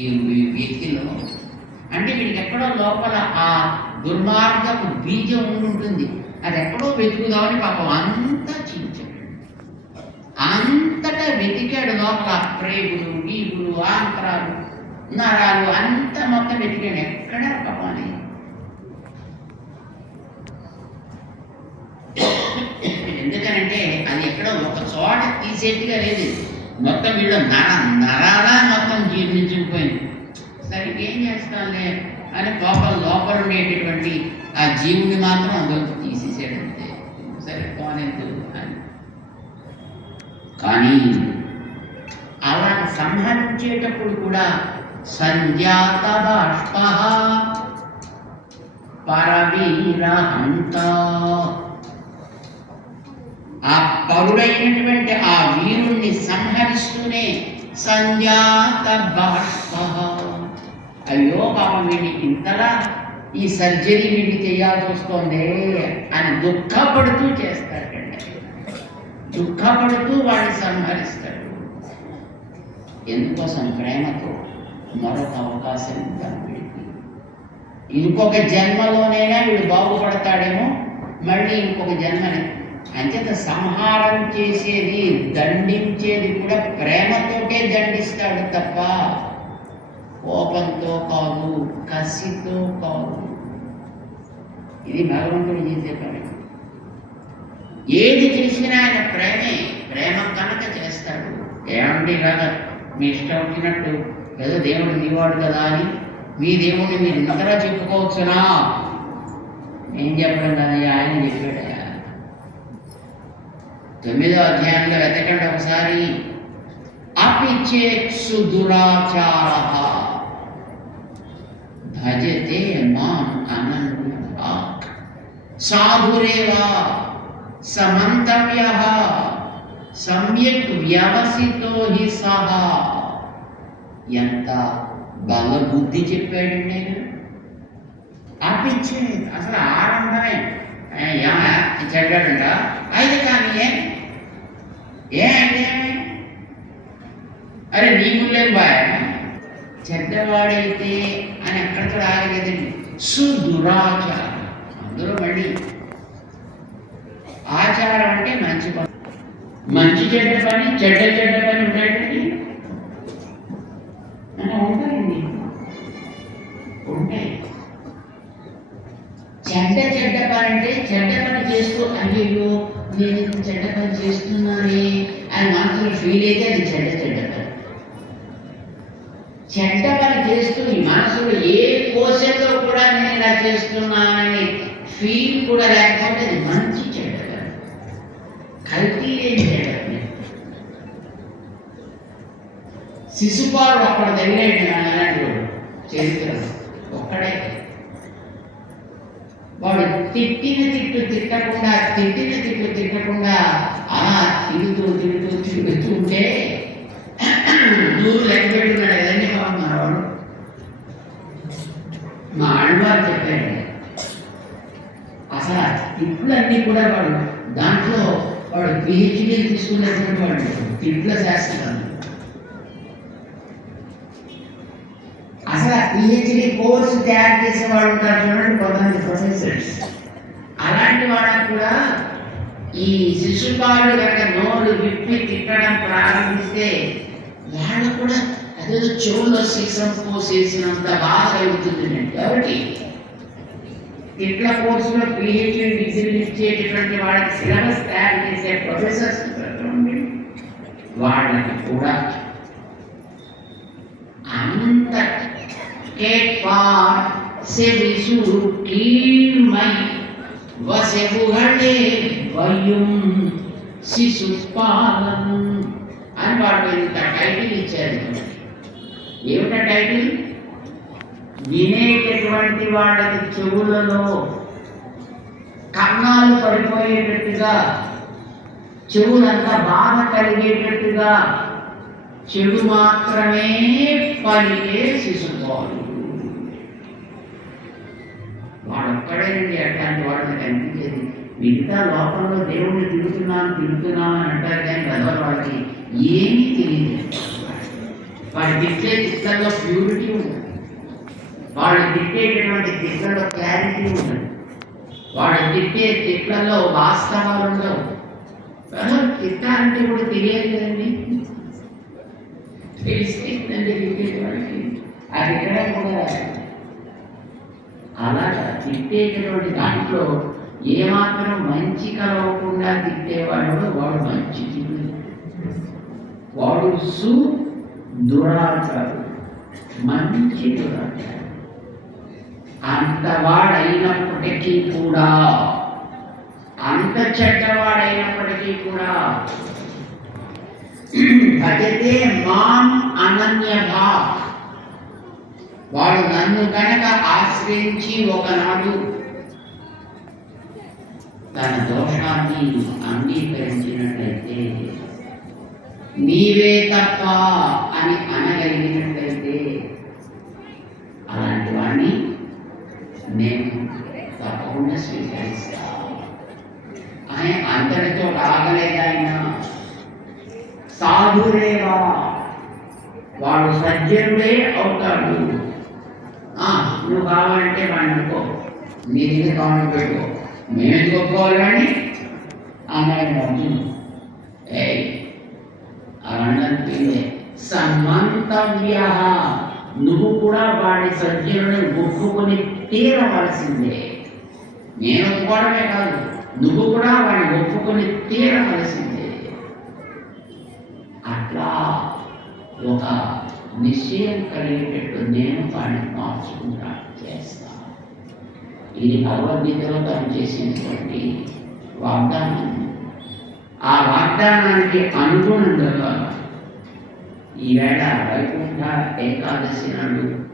ఈ వ్యక్తిలో అంటే వీడికి ఎక్కడో లోపల ఆ దుర్మార్గపు బీజం ఉంటుంది. అది ఎక్కడో వెతుకుదామని పాపం అంతా చించాడు. అంతటా వెతికాడు లోపల ప్రేగులు గీగులు ఆంతరాలు నరాలు అంత మొత్తం వెతికాడు. ఎక్కడ పాపం అని ఎందుకనంటే అది ఎక్కడో ఒక చోట తీసేట్టుగా లేదు. మొత్తం వీళ్ళు నర నరాలా మొత్తం జీర్ణించుకుపోయింది సరే ఏం చేస్తానులే అని లోపల లోపల ఉండేటటువంటి ఆ జీవుని మాత్రం అందులోకి తీసేసాడంతే సరే పోలేదు అని. కానీ అలా సంహరించేటప్పుడు కూడా సంధ్యాత బాష్ప పరవీరహంతా ఆ పరుడైనటువంటి ఆ వీరుణ్ణి సంహరిస్తూనే సంజాత బాష్ప. అయ్యో పాపం వీడికి ఇంతలా ఈ సర్జరీ వీడి చేయాల్సి వస్తోంది అని దుఃఖపడుతూ చేస్తాడండి. దుఃఖపడుతూ వాడిని సంహరిస్తాడు. ఎందుకోసం ప్రేమతో మరొక అవకాశం వీడికి? ఇంకొక జన్మలోనైనా వీడు బాగుపడతాడేమో మళ్ళీ ఇంకొక జన్మని అంచేత సంహారం చేసేది దండించేది కూడా ప్రేమతోటే దండిస్తాడు తప్ప కోపంతో కాదు కసితో కాదు. ఇది భగవంతుడు చేసే పని. ఏది చేసినా ఆయన ప్రేమే ప్రేమ కనుక చేస్తాడు. ఏమంటే ఇలాగా మీ ఇష్టం వచ్చినట్టు ఏదో దేవుడు నీవాడు కదా అని మీ దేవుడిని మీరు ఇంతగా చెప్పుకోవచ్చునా? ఏం చెప్పడం కదా ఆయన చెప్పాడు. తొమ్మిదో అధ్యాయంలో వెతకండి ఒకసారి. అపిచేత్సు దురాచార భజతే మాం అనన్యభాక్ సాధురేవా సమంతవ్య. సమ్యక్ వ్యవసితో హి సహా. ఎంత బలబుద్ధి చెప్పాడు నేను. అప్పించే అసలు ఆడండమే ఏమా? చెడ్డాడంట. అయితే కానీ ఏ ఏ అంటే అరే నీ ముళ్ళేం బాయ్? చెడ్డవాడైతే అని ఎక్కడితో ఆగలేదండి. సుదురాచారం. అందరూ మళ్ళీ ఆచారం అంటే మంచి పని. మంచి చెడ్డ పని చెడ్డ చెడ్డ పని ఉంటాయండి అలా ఉంటాయండి. ఉంటాయి. చెడ్డ చెడ్డ పని అంటే చెడ్డ పని చేస్తూ అయ్యో నేను చెడ్డ పని చేస్తూ ఫీల్ అయితే అది చెడ్డ చెడ్డ చెడ్డ పని చేస్తూ ఈ మనసులో ఏ కోశంలో కూడా నేను ఇలా చేస్తున్నానని ఫీల్ కూడా లేకపోతే అది మంచి చెడ్డ కల్తీ లేని చెడ్డ శిశుపాలుడు అక్కడ తగిలేడు అలాంటి చరిత్ర ఒక్కడే. వాడు తిట్టిన తిట్టు తిట్టకుండా తిట్టిన తిట్టు తిట్టకుండా అలా తిరుగుతూ తిరుగుతూ తిరుగుతూ ఉంటే దూరు లెక్క పెట్టున్నాడు కదండి పాపం మనవాడు మా ఆడవారు చెప్పాడు అసలు ఆ తిట్లన్నీ కూడా వాడు దాంట్లో వాడు పిహెచ్డీ తీసుకునేటువంటి వాడు ఇంట్లో శాస్త్రాలు అసలు పిహెచ్డీ కోర్సు తయారు చేసే చేసేవాడు ఉంటారు చూడండి కొంతమంది ప్రొఫెసర్స్. అలాంటి వాళ్ళకు కూడా ఈ శిశుపాలు కనుక నోరు విప్పి తిట్టడం ప్రారంభిస్తే వాళ్ళు కూడా అదేదో చెవుల్లో సీసం పోసేసినంత బాధ కలుగుతుంది కాబట్టి ఇట్ల కోర్సులో పిహెచ్డి డిగ్రీలు ఇచ్చేటటువంటి వాళ్ళకి సిలబస్ తయారు చేసే ప్రొఫెసర్స్ వాళ్ళకి కూడా అంత కేట్పార్ సెవిసు కీழ்మై వయ్యం శిశుపాలం అని వాడు ఇంత టైటిల్ ఇచ్చారు ఏమిట టైటిల్ వినేటటువంటి వాళ్ళకి చెవులలో కన్నాలు పడిపోయేటట్టుగా చెవులంతా బాధ కలిగేటట్టుగా చెడు మాత్రమే పలికే శిశుపాలు వాడొక్కడేనండి అట్లాంటి వాడు నాకు అనిపించేది మిగతా లోకంలో దేవుణ్ణి తిరుగుతున్నాను తిరుగుతున్నాను అని అంటారు కానీ పెద్దవాళ్ళ వాళ్ళకి ఏమీ తెలియదు. వాడు తిట్టే తిట్లలో ప్యూరిటీ ఉండదు. వాళ్ళు తిట్టేటటువంటి తిట్లలో క్లారిటీ ఉండదు. వాడు తిట్టే తిట్లలో వాస్తవాలు ఉండవు. కదా, అంటే కూడా తెలియదు కదండి. తెలిస్తే తిట్టేటువంటి అది ఇక్కడ కూడా అలాగా తిట్టేటటువంటి దాంట్లో ఏమాత్రం మంచి కలవకుండా తిట్టేవాడు వాడు మంచి వాడు సు దురాచారు మంచి దురాచారు అంత కూడా అంత చెడ్డవాడైనప్పటికీ కూడా భజతే మాం అనన్య వాడు నన్ను కనుక ఆశ్రయించి ఒకనాడు తన దోషాన్ని అంగీకరించినట్లయితే నీవే తప్ప అని అనగలిగినట్లయితే అలాంటి వాడిని నేను తప్పకుండా స్వీకరిస్తా ఆయన అంతటితో ఆగలేదు సాధురేవా వాడు సజ్జనుడే అవుతాడు. నువ్వు కావాలంటే వాడిని అనుకో నీ దగ్గర కావాలని పెట్టుకో. నేను ఎందుకు ఒప్పుకోవాలి అన్నాడు అర్జును ఏయ్ అనంటే సమంతవ్య నువ్వు కూడా వాడి సజ్జనుని ఒప్పుకొని తీరవలసిందే. నేను ఒప్పుకోవడమే కాదు నువ్వు కూడా వాడిని ఒప్పుకొని తీరవలసిందే. అట్లా ఒక నిశ్చయం కలిగేటట్టు నేను వాడిని మార్చుకుంటాను. చేస్తాను ఇది భగవద్గీతలో తను చేసినటువంటి వాగ్దానం. ఆ వాగ్దానానికి అనుగుణంగా ఈవేళ వైకుంఠ ఏకాదశి నాడు